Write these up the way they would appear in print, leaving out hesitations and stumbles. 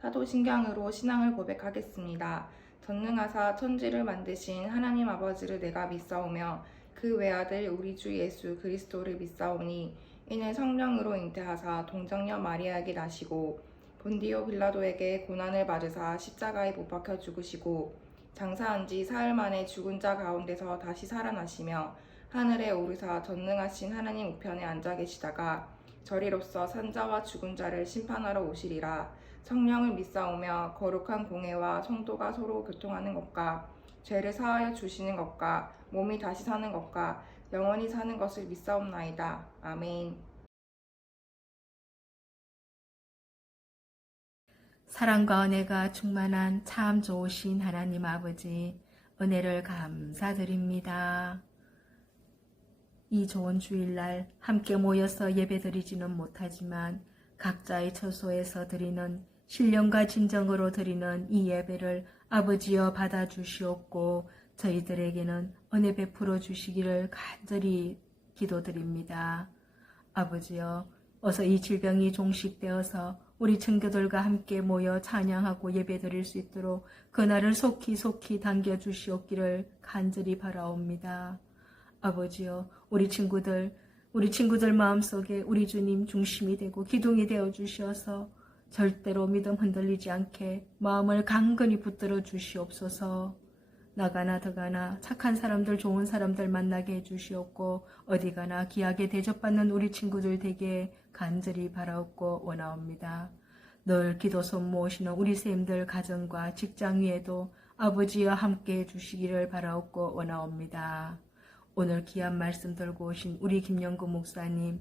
사도신경으로 신앙을 고백하겠습니다. 전능하사 천지를 만드신 하나님 아버지를 내가 믿사오며 그 외아들 우리 주 예수 그리스도를 믿사오니 이는 성령으로 잉태하사 동정녀 마리아에게 나시고 본디오 빌라도에게 고난을 받으사 십자가에 못 박혀 죽으시고 장사한 지 사흘 만에 죽은 자 가운데서 다시 살아나시며 하늘에 오르사 전능하신 하나님 우편에 앉아 계시다가 저리로서 산자와 죽은 자를 심판하러 오시리라. 성령을 믿사오며 거룩한 공회와 성도가 서로 교통하는 것과 죄를 사하여 주시는 것과 몸이 다시 사는 것과 영원히 사는 것을 믿사옵나이다. 아멘. 사랑과 은혜가 충만한 참 좋으신 하나님 아버지, 은혜를 감사드립니다. 이 좋은 주일날 함께 모여서 예배드리지는 못하지만 각자의 처소에서 드리는 신령과 진정으로 드리는 이 예배를 아버지여 받아주시옵고 저희들에게는 은혜 베풀어 주시기를 간절히 기도드립니다. 아버지여, 어서 이 질병이 종식되어서 우리 친구들과 함께 모여 찬양하고 예배드릴 수 있도록 그날을 속히 당겨주시옵기를 간절히 바라옵니다. 아버지여, 우리 친구들 마음속에 우리 주님 중심이 되고 기둥이 되어 주셔서 절대로 믿음 흔들리지 않게 마음을 강건히 붙들어 주시옵소서. 나가나 더가나 착한 사람들, 좋은 사람들 만나게 해주시옵고 어디 가나 귀하게 대접받는 우리 친구들 되게 간절히 바라옵고 원하옵니다. 늘 기도손 모시는 우리 쌤들 가정과 직장 위에도 아버지와 함께 해주시기를 바라옵고 원하옵니다. 오늘 귀한 말씀 들고 오신 우리 김영구 목사님,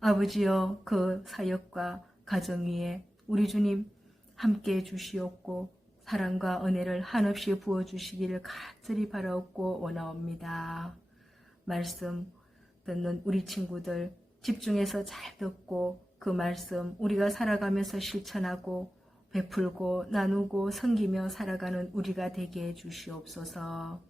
아버지여, 그 사역과 가정 위에 우리 주님 함께 해주시옵고 사랑과 은혜를 한없이 부어주시기를 간절히 바라옵고 원하옵니다. 말씀 듣는 우리 친구들 집중해서 잘 듣고 그 말씀 우리가 살아가면서 실천하고 베풀고 나누고 섬기며 살아가는 우리가 되게 해주시옵소서.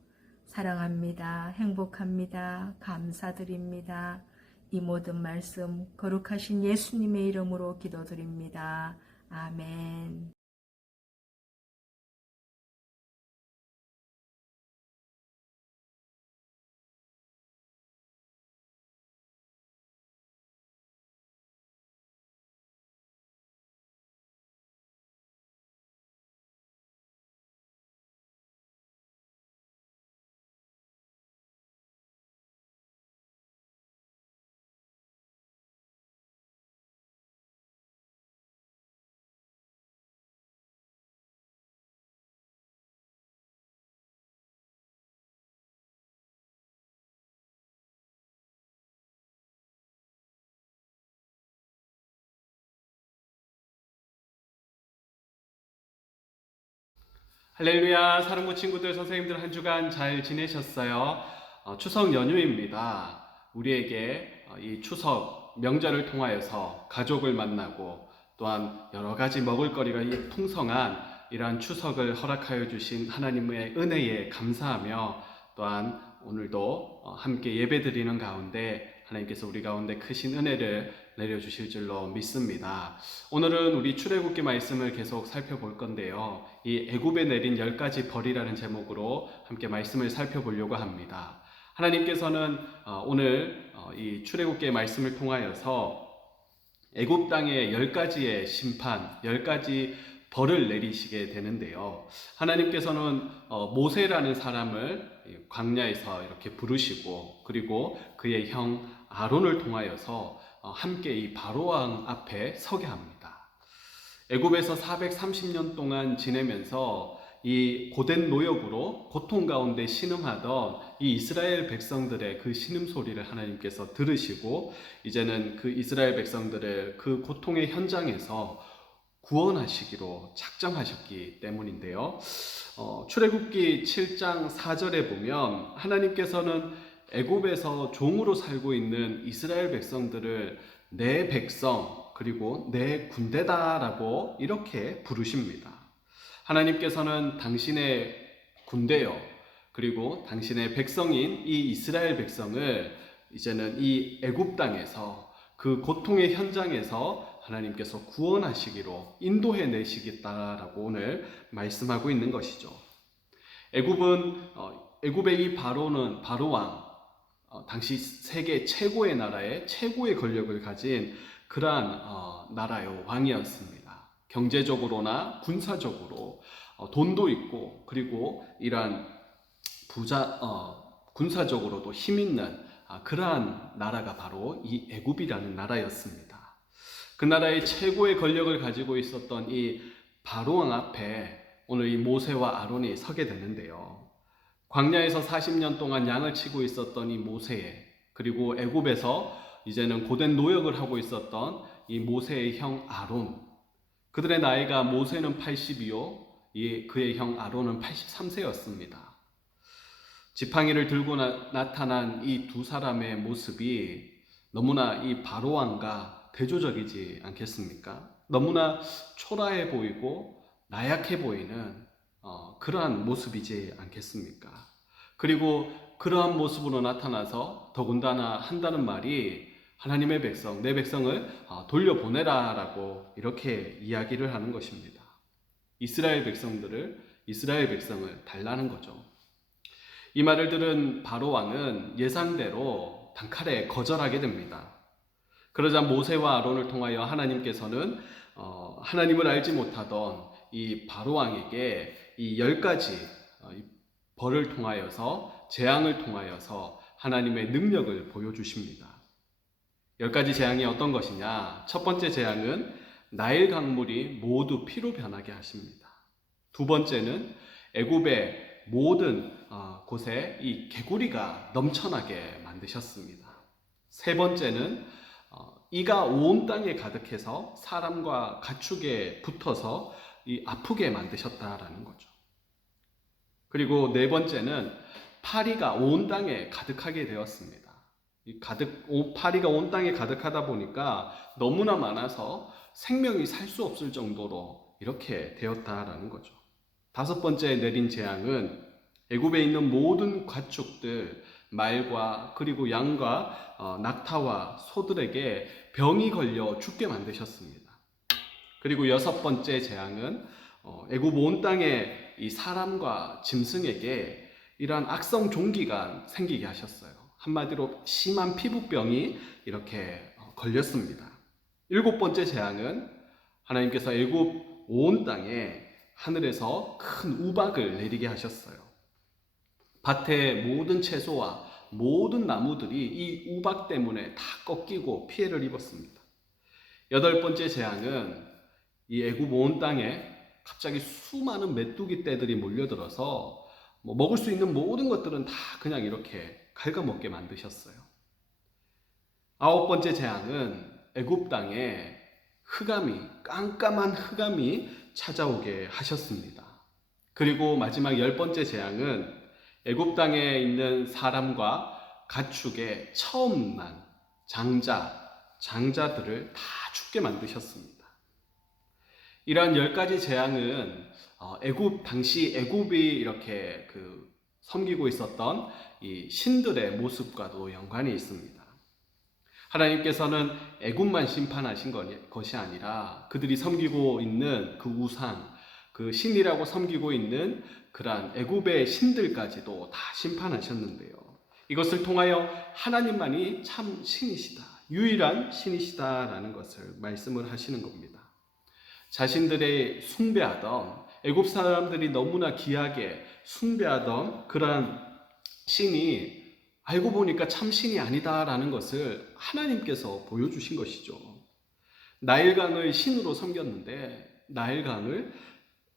사랑합니다. 행복합니다. 감사드립니다. 이 모든 말씀 거룩하신 예수님의 이름으로 기도드립니다. 아멘. 할렐루야, 사랑부 친구들, 선생님들 한 주간 잘 지내셨어요? 추석 연휴입니다. 우리에게 이 추석 명절을 통하여서 가족을 만나고 또한 여러 가지 먹을거리가 풍성한 이러한 추석을 허락하여 주신 하나님의 은혜에 감사하며 또한 오늘도 함께 예배드리는 가운데 하나님께서 우리 가운데 크신 은혜를 내려주실 줄로 믿습니다. 오늘은 우리 출애굽기 말씀을 계속 살펴볼 건데요. 이 애굽에 내린 10가지 벌이라는 제목으로 함께 말씀을 살펴보려고 합니다. 하나님께서는 오늘 이 출애굽기의 말씀을 통하여서 애굽 땅의 10가지의 심판, 10가지 벌을 내리시게 되는데요. 하나님께서는 모세라는 사람을 광야에서 이렇게 부르시고 그리고 그의 형 아론을 통하여서 함께 이 바로왕 앞에 서게 합니다. 애굽에서 430년 동안 지내면서 이 고된 노역으로 고통 가운데 신음하던 이 이스라엘 백성들의 그 신음소리를 하나님께서 들으시고 이제는 그 이스라엘 백성들을 그 고통의 현장에서 구원하시기로 작정하셨기 때문인데요. 출애굽기 7장 4절에 보면 하나님께서는 애굽에서 종으로 살고 있는 이스라엘 백성들을 내 백성 그리고 내 군대다라고 이렇게 부르십니다. 하나님께서는 당신의 군대요 그리고 당신의 백성인 이 이스라엘 백성을 이제는 이 애굽 땅에서 그 고통의 현장에서 하나님께서 구원하시기로 인도해 내시겠다라고 오늘 말씀하고 있는 것이죠. 애굽의 이 바로왕, 당시 세계 최고의 나라의 최고의 권력을 가진 그러한 나라의 왕이었습니다. 경제적으로나 군사적으로 돈도 있고, 그리고 이러한 군사적으로도 힘 있는 그러한 나라가 바로 이 애굽이라는 나라였습니다. 그 나라의 최고의 권력을 가지고 있었던 이 바로왕 앞에 오늘 이 모세와 아론이 서게 되는데요. 광야에서 40년 동안 양을 치고 있었던 이 모세, 그리고 애굽에서 이제는 고된 노역을 하고 있었던 이 모세의 형 아론, 그들의 나이가 모세는 80이요 그의 형 아론은 83세였습니다. 지팡이를 들고 나타난 이 두 사람의 모습이 너무나 이 바로왕과 대조적이지 않겠습니까? 너무나 초라해 보이고 나약해 보이는 그러한 모습이지 않겠습니까? 그리고 그러한 모습으로 나타나서 더군다나 한다는 말이 하나님의 백성, 내 백성을 돌려보내라 라고 이렇게 이야기를 하는 것입니다. 이스라엘 백성을 달라는 거죠. 이 말을 들은 바로왕은 예상대로 단칼에 거절하게 됩니다. 그러자 모세와 아론을 통하여 하나님께서는 하나님을 알지 못하던 이 바로왕에게 이 10가지 벌을 통하여서, 재앙을 통하여서 하나님의 능력을 보여주십니다. 10가지 재앙이 어떤 것이냐? 첫 번째 재앙은 나일 강물이 모두 피로 변하게 하십니다. 두 번째는 애굽의 모든 곳에 이 개구리가 넘쳐나게 만드셨습니다. 세 번째는 이가 온 땅에 가득해서 사람과 가축에 붙어서 아프게 만드셨다라는 거죠. 그리고 네 번째는 파리가 온 땅에 가득하게 되었습니다. 파리가 온 땅에 가득하다 보니까 너무나 많아서 생명이 살 수 없을 정도로 이렇게 되었다라는 거죠. 다섯 번째 내린 재앙은 애굽에 있는 모든 가축들, 말과 그리고 양과 낙타와 소들에게 병이 걸려 죽게 만드셨습니다. 그리고 여섯 번째 재앙은 애굽 온 땅에 이 사람과 짐승에게 이러한 악성 종기가 생기게 하셨어요. 한마디로 심한 피부병이 이렇게 걸렸습니다. 일곱 번째 재앙은 하나님께서 애굽 온 땅에 하늘에서 큰 우박을 내리게 하셨어요. 밭의 모든 채소와 모든 나무들이 이 우박 때문에 다 꺾이고 피해를 입었습니다. 여덟 번째 재앙은 이 애굽 온 땅에 갑자기 수많은 메뚜기 떼들이 몰려들어서 먹을 수 있는 모든 것들은 다 그냥 이렇게 갉아먹게 만드셨어요. 아홉 번째 재앙은 애굽 땅에 깜깜한 흑암이 찾아오게 하셨습니다. 그리고 마지막 열 번째 재앙은 애굽 땅에 있는 사람과 가축의 처음 난 장자들을 다 죽게 만드셨습니다. 이러한 10가지 재앙은 당시 애굽이 이렇게 섬기고 있었던 이 신들의 모습과도 연관이 있습니다. 하나님께서는 애굽만 심판하신 것이 아니라 그들이 섬기고 있는 그 우상, 그 신이라고 섬기고 있는 그러한 애굽의 신들까지도 다 심판하셨는데요. 이것을 통하여 하나님만이 참 신이시다, 유일한 신이시다라는 것을 말씀을 하시는 겁니다. 자신들의 숭배하던, 애굽 사람들이 너무나 귀하게 숭배하던 그러한 신이 알고 보니까 참 신이 아니다라는 것을 하나님께서 보여주신 것이죠. 나일강을 신으로 섬겼는데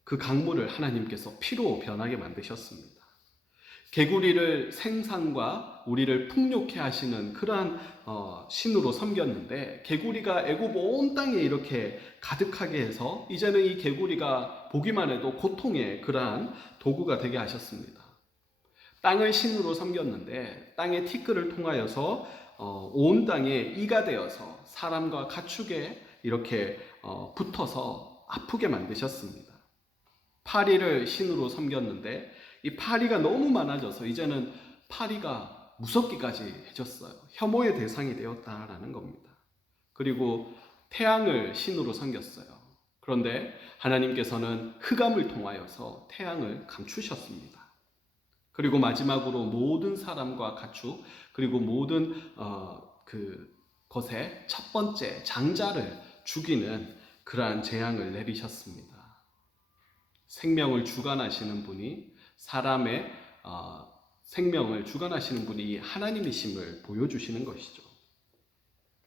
그 강물을 하나님께서 피로 변하게 만드셨습니다. 개구리를 생산과 우리를 풍요케 하시는 그러한 신으로 섬겼는데 개구리가 애굽 온 땅에 이렇게 가득하게 해서 이제는 이 개구리가 보기만 해도 고통의 그러한 도구가 되게 하셨습니다. 땅을 신으로 섬겼는데 땅의 티끌을 통하여서 온 땅에 이가 되어서 사람과 가축에 이렇게 붙어서 아프게 만드셨습니다. 파리를 신으로 섬겼는데 이 파리가 너무 많아져서 이제는 파리가 무섭기까지 해졌어요. 혐오의 대상이 되었다라는 겁니다. 그리고 태양을 신으로 섬겼어요. 그런데 하나님께서는 흑암을 통하여서 태양을 감추셨습니다. 그리고 마지막으로 모든 사람과 가축, 그리고 모든 것의 첫 번째 장자를 죽이는 그러한 재앙을 내리셨습니다. 생명을 주관하시는 분이, 사람의 생명을 주관하시는 분이 하나님이심을 보여주시는 것이죠.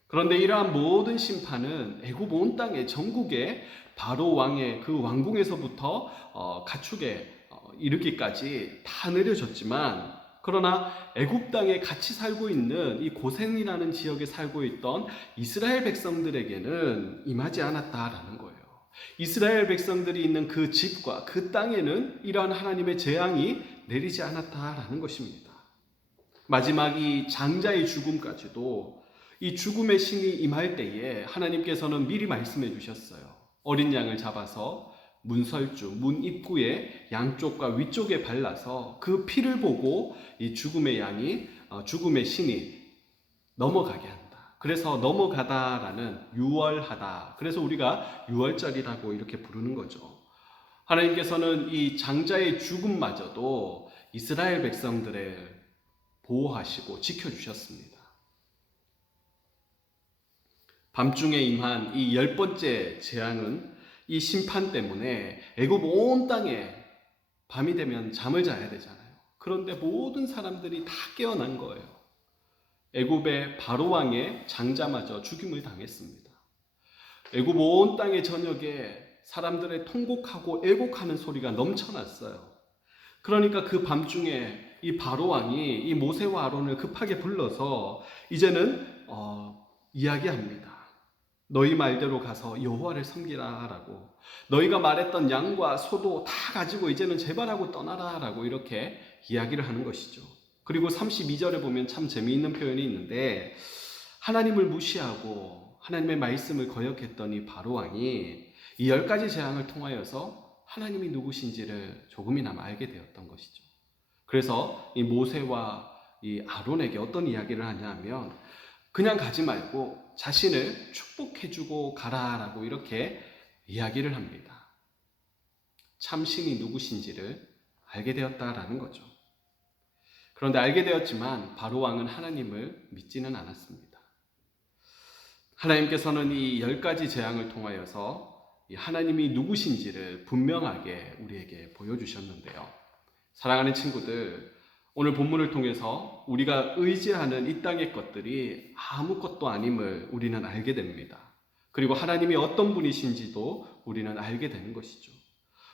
그런데 이러한 모든 심판은 애굽 온 땅의 전국에 바로 왕의 그 왕궁에서부터 가축에 이르기까지 다 내려졌지만, 그러나 애굽 땅에 같이 살고 있는 이 고센이라는 지역에 살고 있던 이스라엘 백성들에게는 임하지 않았다라는 거예요. 이스라엘 백성들이 있는 그 집과 그 땅에는 이러한 하나님의 재앙이 내리지 않았다라는 것입니다. 마지막 이 장자의 죽음까지도 이 죽음의 신이 임할 때에 하나님께서는 미리 말씀해 주셨어요. 어린 양을 잡아서 문설주, 문 입구의 양쪽과 위쪽에 발라서 그 피를 보고 이 죽음의 신이 넘어가게 한다. 그래서 넘어가다라는 유월하다. 그래서 우리가 유월절이라고 이렇게 부르는 거죠. 하나님께서는 이 장자의 죽음마저도 이스라엘 백성들을 보호하시고 지켜주셨습니다. 밤중에 임한 이 10번째 재앙은 이 심판 때문에 애굽 온 땅에 밤이 되면 잠을 자야 되잖아요. 그런데 모든 사람들이 다 깨어난 거예요. 애굽의 바로 왕의 장자마저 죽임을 당했습니다. 애굽 온 땅의 저녁에 사람들의 통곡하고 애곡하는 소리가 넘쳐났어요. 그러니까 그 밤중에 이 바로 왕이 이 모세와 아론을 급하게 불러서 이제는 이야기합니다. 너희 말대로 가서 여호와를 섬기라 라고, 너희가 말했던 양과 소도 다 가지고 이제는 제발하고 떠나라 라고 이렇게 이야기를 하는 것이죠. 그리고 32절에 보면 참 재미있는 표현이 있는데, 하나님을 무시하고 하나님의 말씀을 거역했던 이 바로 왕이 이 10가지 재앙을 통하여서 하나님이 누구신지를 조금이나마 알게 되었던 것이죠. 그래서 이 모세와 이 아론에게 어떤 이야기를 하냐 하면, 그냥 가지 말고 자신을 축복해주고 가라라고 이렇게 이야기를 합니다. 참 신이 누구신지를 알게 되었다라는 거죠. 그런데 알게 되었지만 바로 왕은 하나님을 믿지는 않았습니다. 하나님께서는 이 10가지 재앙을 통하여서 하나님이 누구신지를 분명하게 우리에게 보여주셨는데요. 사랑하는 친구들, 오늘 본문을 통해서 우리가 의지하는 이 땅의 것들이 아무것도 아님을 우리는 알게 됩니다. 그리고 하나님이 어떤 분이신지도 우리는 알게 되는 것이죠.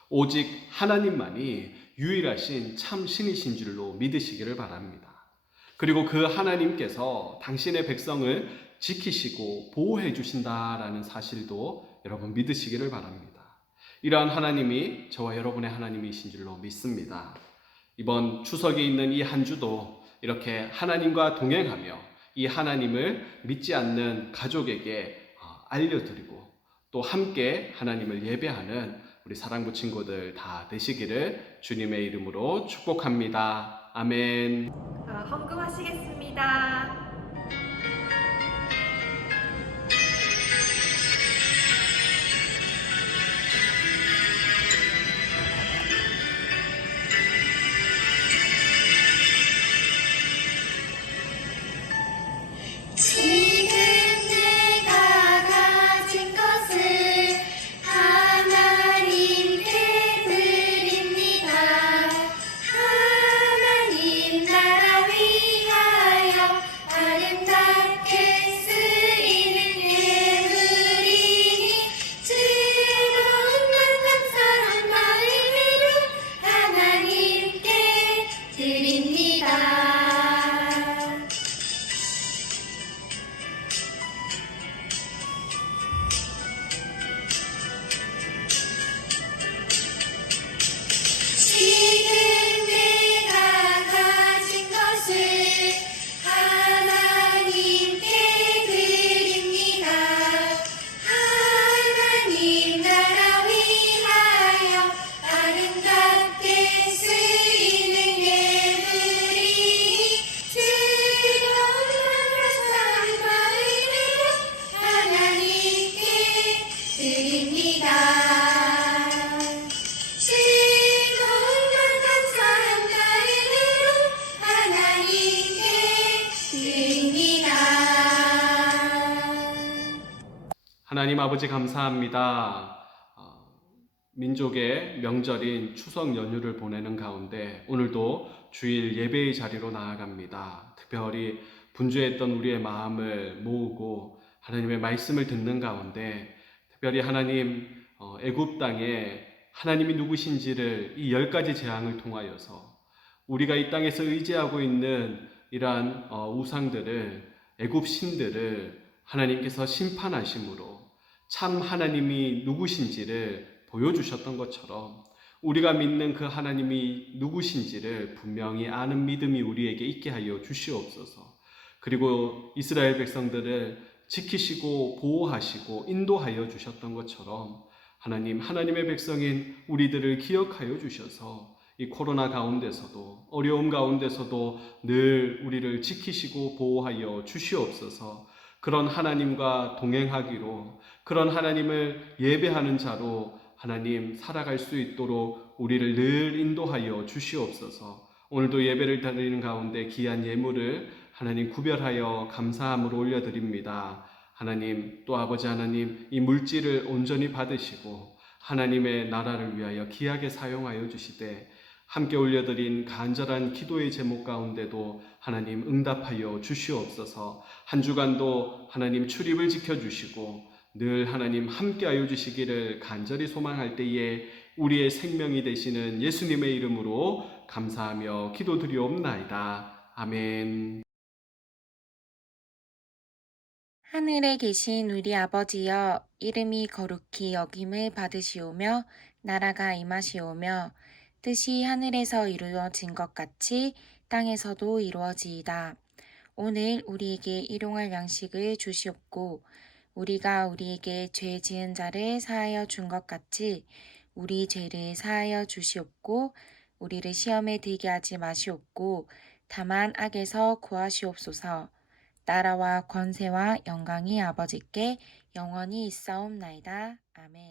오직 하나님만이 유일하신 참 신이신 줄로 믿으시기를 바랍니다. 그리고 그 하나님께서 당신의 백성을 지키시고 보호해 주신다라는 사실도 여러분 믿으시기를 바랍니다. 이러한 하나님이 저와 여러분의 하나님이신 줄로 믿습니다. 이번 추석에 있는 이 한 주도 이렇게 하나님과 동행하며 이 하나님을 믿지 않는 가족에게 알려드리고 또 함께 하나님을 예배하는 우리 사랑부 친구들 다 되시기를 주님의 이름으로 축복합니다. 아멘. 헌금하시겠습니다. 지금 내가 가진 것을 하나님께 드립니다. 하나님 나라 위하여 하나님 아버지 감사합니다. 민족의 명절인 추석 연휴를 보내는 가운데 오늘도 주일 예배의 자리로 나아갑니다. 특별히 분주했던 우리의 마음을 모으고 하나님의 말씀을 듣는 가운데 특별히 하나님 애굽 땅에 하나님이 누구신지를 이 10가지 재앙을 통하여서 우리가 이 땅에서 의지하고 있는 이러한 우상들을 애굽 신들을 하나님께서 심판하심으로 참 하나님이 누구신지를 보여주셨던 것처럼 우리가 믿는 그 하나님이 누구신지를 분명히 아는 믿음이 우리에게 있게 하여 주시옵소서. 그리고 이스라엘 백성들을 지키시고 보호하시고 인도하여 주셨던 것처럼 하나님의 백성인 우리들을 기억하여 주셔서 이 코로나 가운데서도 어려움 가운데서도 늘 우리를 지키시고 보호하여 주시옵소서. 그런 하나님과 동행하기로 그런 하나님을 예배하는 자로 하나님 살아갈 수 있도록 우리를 늘 인도하여 주시옵소서. 오늘도 예배를 드리는 가운데 귀한 예물을 하나님 구별하여 감사함으로 올려드립니다. 하나님 또 아버지 하나님 이 물질을 온전히 받으시고 하나님의 나라를 위하여 귀하게 사용하여 주시되 함께 올려드린 간절한 기도의 제목 가운데도 하나님 응답하여 주시옵소서. 한 주간도 하나님 출입을 지켜주시고 늘 하나님 함께하여 주시기를 간절히 소망할 때에 우리의 생명이 되시는 예수님의 이름으로 감사하며 기도드리옵나이다. 아멘. 하늘에 계신 우리 아버지여, 이름이 거룩히 여김을 받으시오며 나라가 임하시오며 뜻이 하늘에서 이루어진 것 같이 땅에서도 이루어지이다. 오늘 우리에게 일용할 양식을 주시옵고 우리가 우리에게 죄 지은 자를 사하여 준 것 같이 우리 죄를 사하여 주시옵고 우리를 시험에 들게 하지 마시옵고 다만 악에서 구하시옵소서. 나라와 권세와 영광이 아버지께 영원히 있사옵나이다. 아멘.